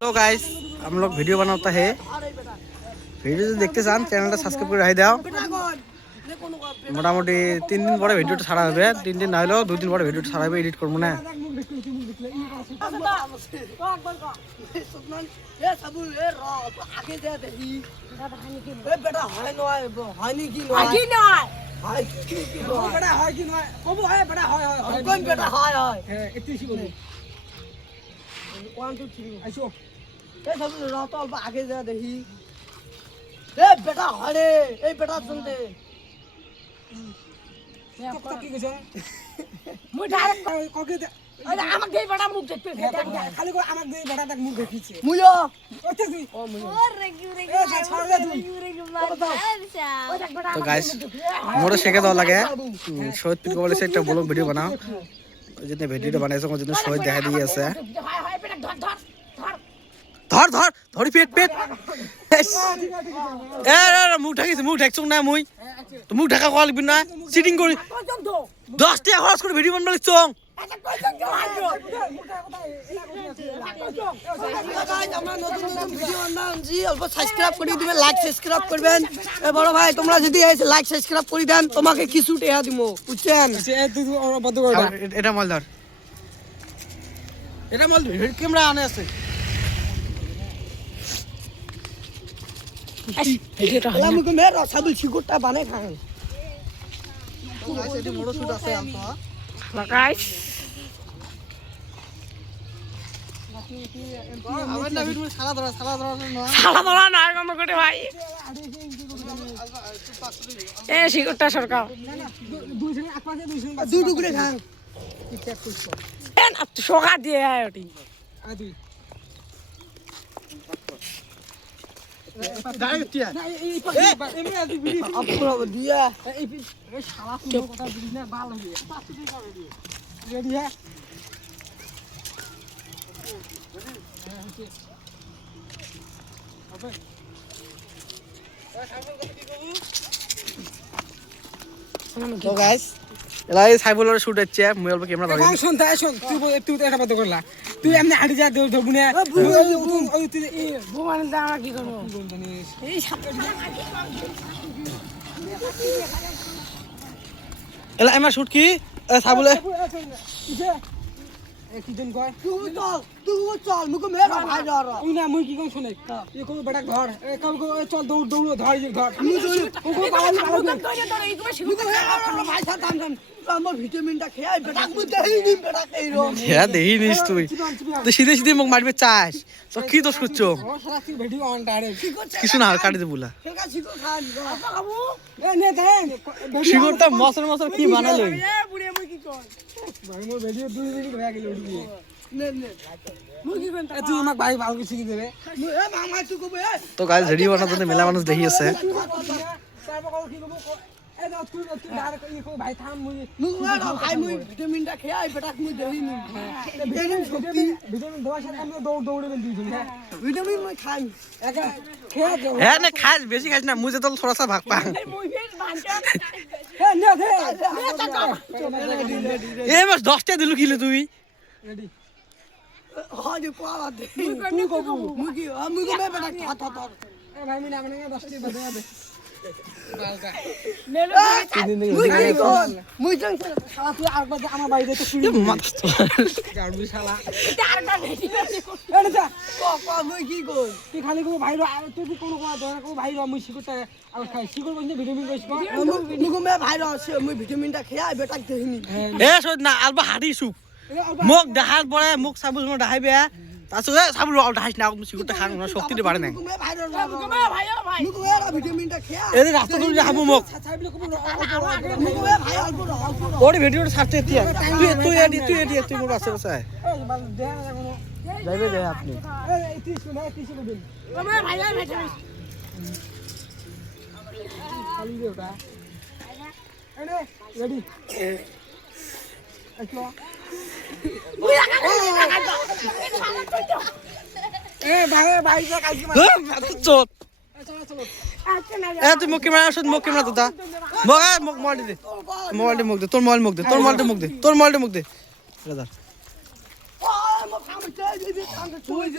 तो गाइस हम लोग वीडियो बनाता है वीडियो जो देखते चान चैनल सबसक्राइब कर राखी दाओ मोटामुटी 3 दिन পরে ভিডিওটা ছাড়া হবে 3 দিন না হলো 2 দিন পরে ভিডিওটা ছাড়া হবে এডিট করব না আগে যা দেখি বেটা হয় এই বেটা শুনতে কি কইছ মুই ডাইরেক্ট ককে আরে আমাক দেই বেটা মুখ দেখতে খালি করে আমাক দেই বেটা দেখ মুখ দেখিছে মুইও ওতে তুই ও মুই ওরে কি রে तो गाइस मोरे शेके दाও লাগে শহীদ পিট বলে একটা ব্লগ ভিডিও বানাও ওই যে ভিডিওটা বানাইছো ওই জন্য শহীদ দেখা দিয়ে আছে ধর ধর ধরি পেট পেট এ মুখ ঢাকিছে মুখ ঢাকছ না মুই তো মুখ ঢাকা কল বিনা সিটিং করি 10 টাকা খরচ করে ভিডিও বানাইছ সাবস্ক্রাইব করে দিবেন লাইক সাবস্ক্রাইব করবেন বড় ভাই তোমরা যদি লাইক সাবস্ক্রাইব করে দেন তোমাকে কিছু টাকা দিব বুঝছেন এটা মাল ধর এটা মাল ক্যামেরা আনে আছে আমাকে মেরে রসাদুল শিকুরটা বানাই খান এটি বড় শুট আছে আম তো গাইস আমার না ভিডিও সালা ধরা না সালা ধরা না কম করে ভাই এ শিকড়টা সরকার দুই টুকরে খান এন আপ তো সোগা দিয়ে আয় ওটি আদি ডাইরেক্ট টিয়া এমনি আদি ভিডিও আপলোড দিয়া এই শালা কোন কথা বুঝিস না ভালো হয়ে রেডি হ্যাঁ তো গাইস এলাই সাইবলের শুট হচ্ছে মই অল্প ক্যামেরা ধরি শুন তাই শুন তুই তো এটা বন্ধ করলা তুই এমনি হাঁটি যা ধরবু না ওই তুই ভগবান জানা কি করব এই এলাই আমার শুট কি সাইবলে কি দিন কয় তুই চল মুকে মেরা ভাই ধর ওই না মুই কি কোন শুনে এ কোন বড় ধর এ কব চল দৌড় দৌড় ধর মুই দৌড় কোন ভালো ভাই সাথে থাম আমার ভিটামিনটা খেয়ে বেটা মুই দেই নি বেটা কইরো হ্যাঁ দেই নিস তুই তুই সিধে সিধে মুখ মারবে চাস তো কি দোষ করছো ও সারা তুই ভিডিও অন টারে কিছু না কাটি দে বুলা ঠেকা শিকো খান বাবু এ নে দে শিগরটা মসর মসর কি বানালো এ বুড়ি মুই কি কর ভাই মোর ভিডিও 2 মিনিট হয়ে গেল উঠবি নে মুই কি কোন তুই আমাক ভাই ভালো কিছু কি দেবে এ মামা তুই কবে তো গাইস ভিডিও বানাতে তো মেলা মানুষ দেখি আছে ভাই থাম মুই ভাই মুই ভিটামিনটা খেয়ে বেটা মুই দেই নি ভিটামিন শক্তি ভিটামিন দেওয়ার সাথে আমি দৌড়ে বেল দিই হ্যাঁ ভিটামিন মুই খাই একা খেয়ে যাও হ্যাঁ না খাস বেশি খাস না মুই তো থোড়া সা ভাগ পাং মুই ফের বানটা এ নে দে এ মাস 10 টা দিলু কিলে তুই রেডি হাজি পাওয়া দে তুই কবু মুই কি মুই কবে বেটা থা থা এ ভাই মিনা মানে 10 টা বাদে দে মুই কি কোন মুই জান শালা তুই আর বাজে আমার বাইরে তো শুই গাড়বি শালা এটা আরটা নেই এনে যা মুই কি কোন তুই খালি কো ভাই তুই কি কোন কোন ধরে কো ভাই মুই শিকটা আর খাই শিকর বন্ধে ভিটামিন কইছ মুই কো মে ভাই আছে মুই ভিটামিনটা খেয়ে বেটা দেহিনি এ সদ না আলবা হাড়ি সুপ মুখ দেখার পরে মুখ সাবুজ মো দেখাইবে তাছতে সাবুজ দেখাইছ না শিকরটা খান না শক্তিতে বাড়ে না মুই কো এরা ভিটামিনটা খেয়ে এই রাস্তা তুই দেখাবো মুখ মুই কো ভাই অল্প ওর ভিডিওটা ছাড়তে দিয়া তুই এডি তুই মোর আছে আছে যাইবে দে আপনি এই 30 দিন তুমি ভাই ভেটে খালি দে ওটা এনে রেডি আচ্ছা এ ভাই ভাই যা কাজ চোট চলো চলো এ তুই মুখ ক্যামেরা আসুন মুখ ক্যামেরা তো দা মোক মোবাইল দে মোবাইলটা মুখ দে তোর মোবাইল মুখ দে তোর মোবাইলটা মুখ দে তোর মোবাইলটা মুখ দে দাদা ও মো খাম চে দিদি খাম চে